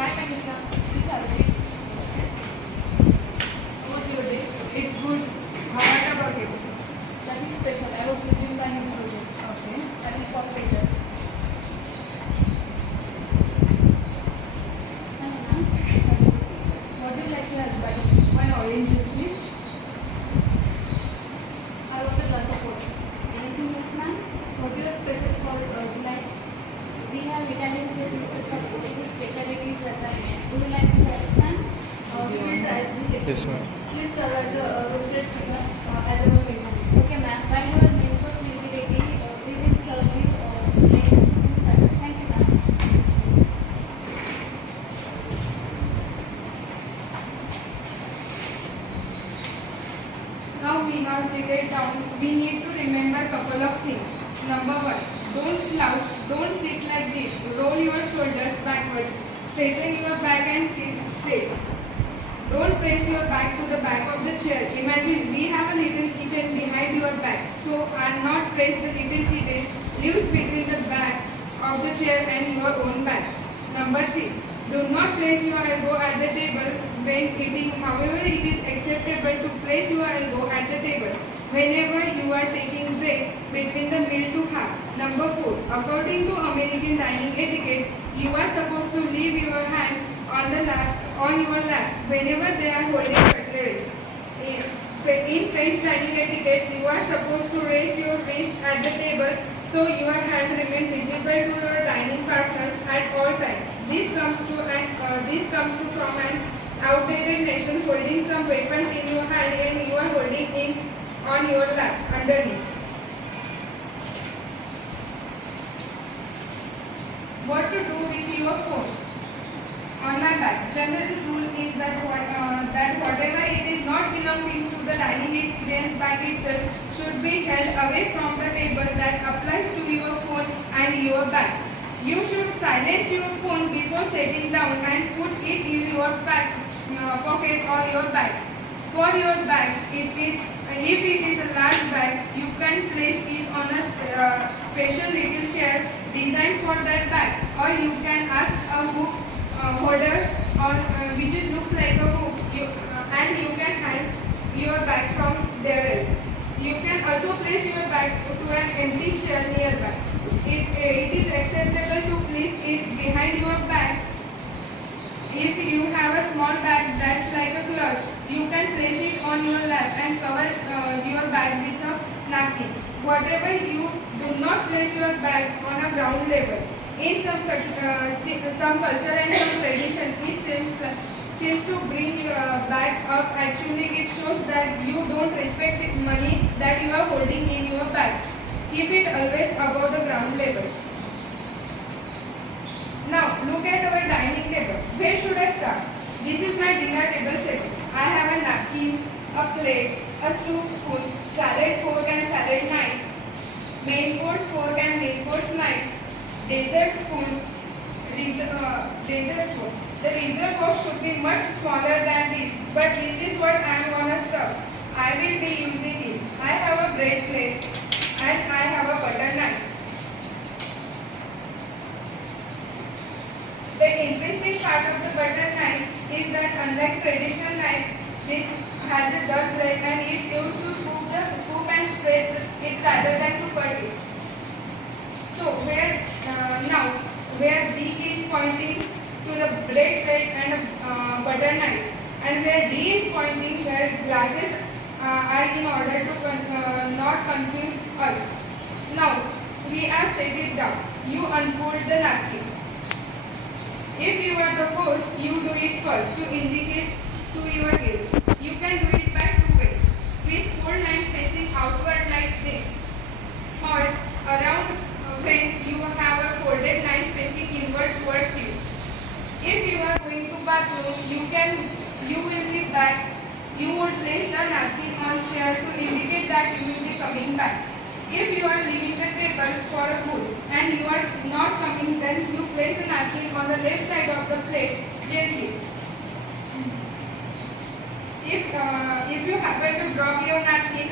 Hi Manisha, this is Arsi. How was your day? It's good. What about you? Nothing special. I was busy in my new project. Okay. I will talk later. Hi ma'am. What do you like to have buddy? One orange juice, please. I want a glass of water. Anything else ma'am? What do you have special for tonight? We have Italian chef Mr. Kapoor. His specialty is lasagna. Would you like to try it ma'am? We will try this. Yes, ma'am. Please serve as a roasted chicken as our payment. Okay, ma'am. While your main course will be ready, we will serve you latest chicken starter. Thank you, ma'am. Now we have seated down. We need to remember couple of things. Number one, don't slouch. Don't sit like this. Roll your shoulders backward. Straighten your back and sit straight. Don't press your back to the back of the chair. Imagine we have a little kitten behind your back. So and not press the little kitten lives between the back of the chair and your own back. Number three, do not place your elbow at the table when eating. However, it is acceptable to place your elbow at the table whenever you are taking break between the meal to have. Number four, according to American dining etiquette, you are supposed to leave your hand on your lap whenever they are holding cutlery. In French dining etiquette, you are supposed to raise your wrist at the table so your hand remains visible to your dining partners at all times. This comes to from an outdated nation holding some weapons in your hand and you are holding it on your lap underneath. What to do with your phone? On my back. General rule is that whatever it is not belonging to the dining experience bag itself should be held away from the table. That applies to your phone and your bag. You should silence your phone before sitting down and put it in your back pocket or your bag. For your bag, if it is a large bag, you can place it on a special little chair designed for that bag, or you can ask a hook holder or which looks like a hook and you can hang your bag from there else. You can also place your bag to an empty chair nearby. It is acceptable to place it behind your bag. If you have a small bag that's like a clutch, you can place it on your lap and cover your bag with a napkin. Whatever, you do not place your bag on a ground level. In some culture and some tradition, it seems to bring your bag up. Actually, it shows that you don't respect the money that you are holding in your bag. Keep it always above the ground level. Now, look at our dining table. Where should I start? This is my dinner table setting. I have a napkin, a plate, a soup spoon, salad fork and salad knife, main course fork and main course knife, dessert spoon, dessert spoon. The dessert box should be much smaller than this, but this is what I am gonna serve. I will be using it. I have a bread plate and I have a butter knife. The interesting part of the butter knife is that unlike traditional knives, this has a dull blade and it's used to scoop and spread it rather than to cut it. So where B is pointing to the bread plate and butter knife, and where D is pointing where glasses are in order to not confuse us. Now we have set it down. You unfold the napkin. If you are the host, you do it first to indicate to your guests. You can do it by two ways. With fold line facing outward like this, or around when you have a folded line facing inward towards you. If you are going to bathroom, you will be back. You would place the napkin on chair to indicate that you will be coming back. If you are leaving the table for a good and you are not coming, then you place a napkin on the left side of the plate gently. If you happen to drop your napkin,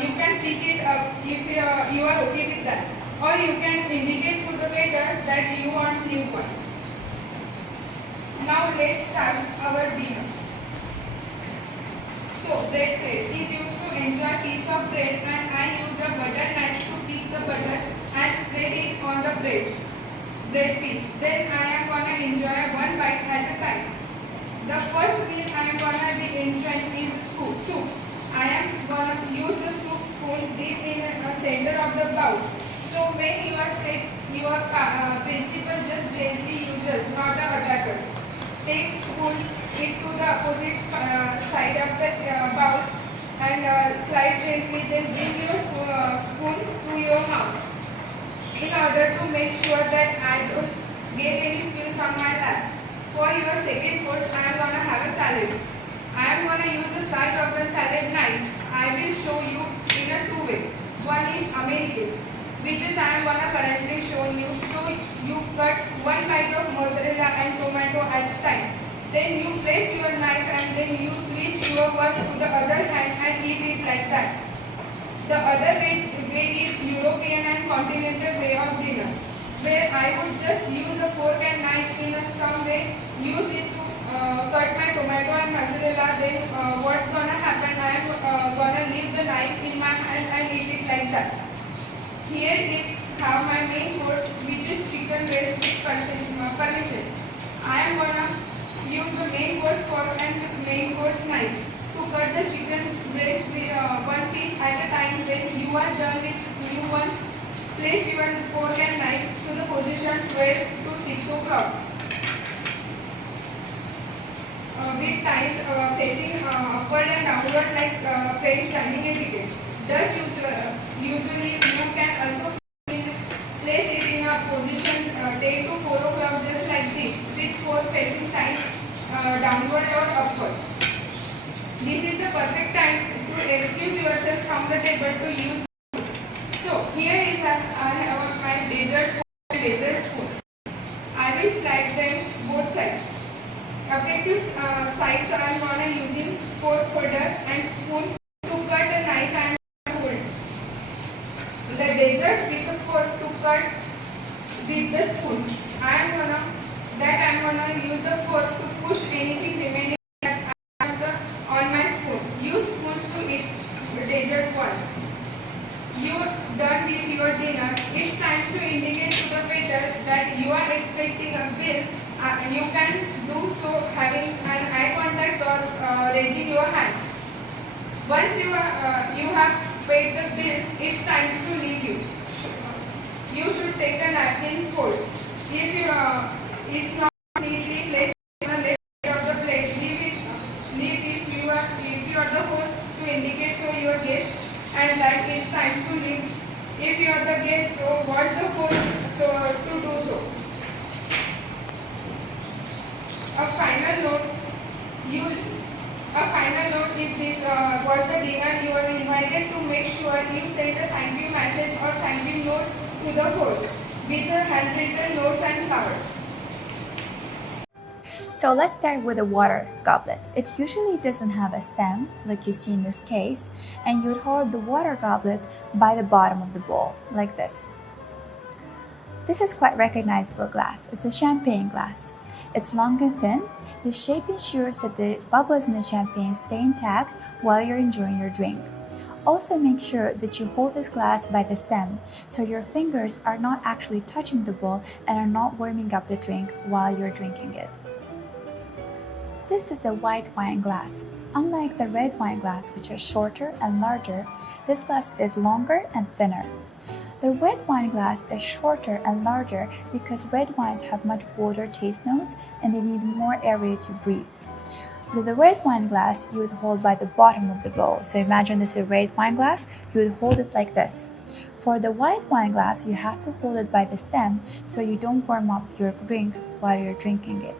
you can pick it up if you are okay with that, or you can indicate to the waiter that you want new one. Now let's start our dinner. So bread paste is used to enjoy piece of bread, and I use a butter knife to pick the butter and spread it on the bread piece. Then I am gonna enjoy one bite at a time. The first meal I am gonna be enjoying is soup. I am gonna use the soup spoon deep in the center of the bowl. So when you are set, your principal just gently uses, not the attackers. Take spoon it to the opposite side of the bowl and slide gently. Then bring your spoon to your mouth in order to make sure that I don't get any spills on my lap. For your second course, I am gonna have a salad. I am gonna use the side of the salad knife. I will show you in a two ways. One is American, which is I am gonna currently show you. So you cut one bite of mozzarella and tomato at a time. Then you place your knife and then you switch your work to the other hand and eat it like that. The other way is European and continental way of dinner, where I would just use a fork and knife in some way, use it to cut my tomato and mozzarella. Then what's gonna happen, I am gonna leave the knife in my hand and eat it like that. Here is how my main course, which is chicken breast with parmesan. I am gonna use the main course fork and main course knife to cut the chicken breast with one piece at a time. When you are done with new one, place your fork and knife to the position 12 to 6 o'clock. With thighs facing upward and downward like French dining etiquette. Thus usually you can also place it in a position 10 to 4 o'clock just like this, with fork facing thighs downward or upward. This is the perfect time to excuse yourself from the table to use. So here is I have my dessert spoon. I will slide them both sides. Effective sides I am gonna using fork holder and spoon to cut the knife and hold. The dessert with the fork to cut with the spoon. I am gonna use the fork to push anything remaining on my spoon. Use spoons to eat the dessert once. You are done with your dinner. It's time to indicate to the waiter that you are expecting a bill. You can do so having an eye contact or raising your hand. Once you have paid the bill, it's time to leave you. You should take a napkin fold. If it's not neatly placed on the left of the plate, leave if you are the host to indicate so your guest and that it's time to leave. If you are the guest, so watch the host so to do so. A final note, if this was the dinner, you are invited to make sure you send a thank you message or thank you note to the host with her handwritten notes and flowers. So let's start with a water goblet. It usually doesn't have a stem, like you see in this case, and you would hold the water goblet by the bottom of the bowl, like this. This is quite recognizable glass. It's a champagne glass. It's long and thin. The shape ensures that the bubbles in the champagne stay intact while you're enjoying your drink. Also make sure that you hold this glass by the stem so your fingers are not actually touching the bowl and are not warming up the drink while you're drinking it. This is a white wine glass. Unlike the red wine glass, which is shorter and larger, this glass is longer and thinner. The red wine glass is shorter and larger because red wines have much bolder taste notes and they need more area to breathe. With the red wine glass, you would hold by the bottom of the bowl. So imagine this is a red wine glass, you would hold it like this. For the white wine glass, you have to hold it by the stem so you don't warm up your drink while you're drinking it.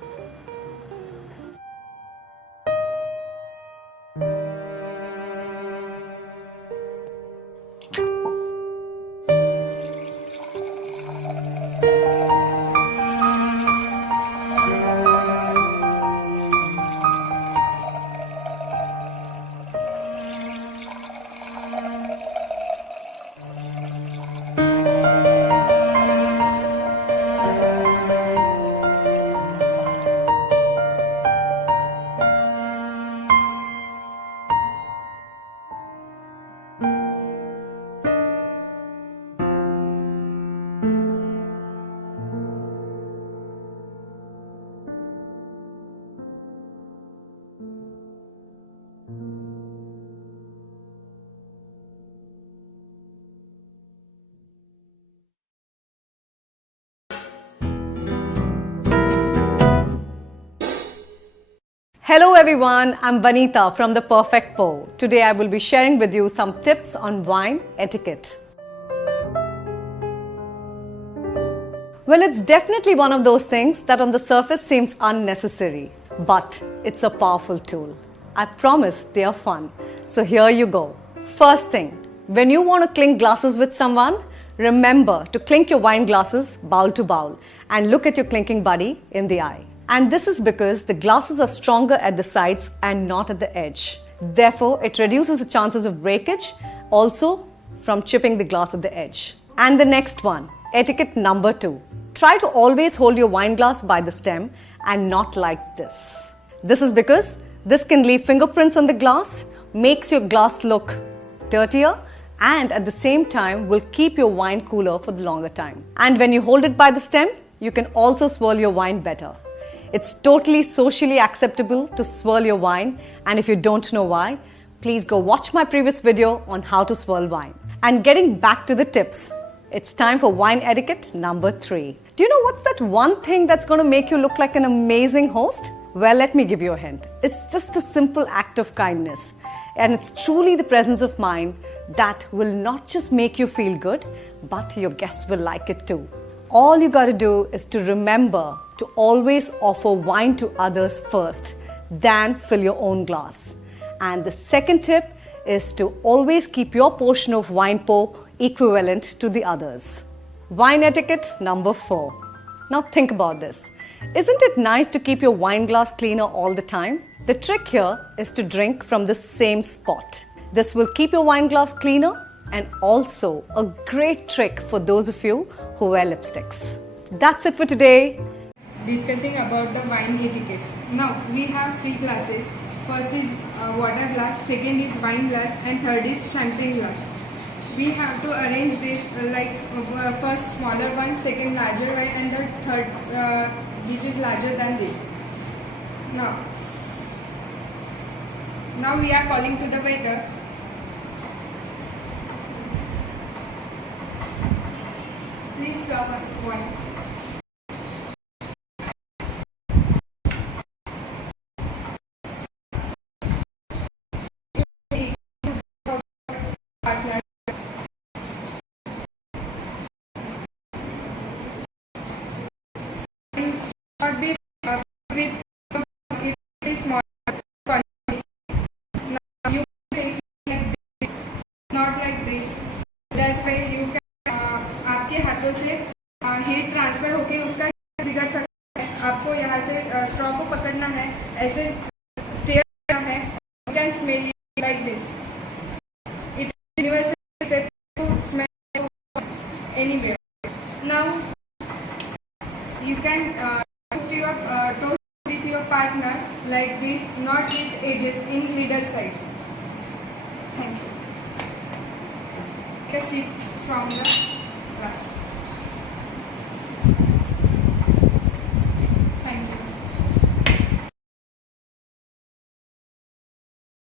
Hello everyone, I'm Vanita from The Perfect Pour. Today I will be sharing with you some tips on wine etiquette. Well, it's definitely one of those things that on the surface seems unnecessary, but it's a powerful tool. I promise they are fun. So here you go. First thing, when you want to clink glasses with someone, remember to clink your wine glasses bowl to bowl and look at your clinking buddy in the eye. And this is because the glasses are stronger at the sides and not at the edge. Therefore, it reduces the chances of breakage, also from chipping the glass at the edge. And the next one, etiquette number 2. Try to always hold your wine glass by the stem and not like this. This is because this can leave fingerprints on the glass, makes your glass look dirtier, and at the same time will keep your wine cooler for the longer time. And when you hold it by the stem, you can also swirl your wine better. It's totally socially acceptable to swirl your wine, and if you don't know why, please go watch my previous video on how to swirl wine. And getting back to the tips, it's time for wine etiquette number 3. Do you know what's that one thing that's going to make you look like an amazing host? Well, let me give you a hint. It's just a simple act of kindness. And it's truly the presence of mind that will not just make you feel good, but your guests will like it too. All you got to do is to remember to always offer wine to others first, then fill your own glass. And the second tip is to always keep your portion of wine pour equivalent to the others. Wine etiquette number 4. Now think about this. Isn't it nice to keep your wine glass cleaner all the time? The trick here is to drink from the same spot. This will keep your wine glass cleaner and also a great trick for those of you who wear lipsticks. That's it for today. Discussing about the wine etiquette. Now we have 3 glasses. First is water glass, second is wine glass, and third is champagne glass. We have to arrange this first smaller one, second larger one, and the third which is larger than this. Now we are calling to the waiter. Please serve us wine. Partner. Not be with it small quantity. Now you take like this, not like this. That way you can आपके हाथों से heat transfer होके उसका बिगड़ सकता है. आपको यहाँ से स्ट्रॉ को पकड़ना है, ऐसे स्टेयर करना है. You can smell it like this. It is universally said to smell anywhere. Now you can toast with your partner like this, not with edges, in middle side. Thank you. Take a sip from the glass.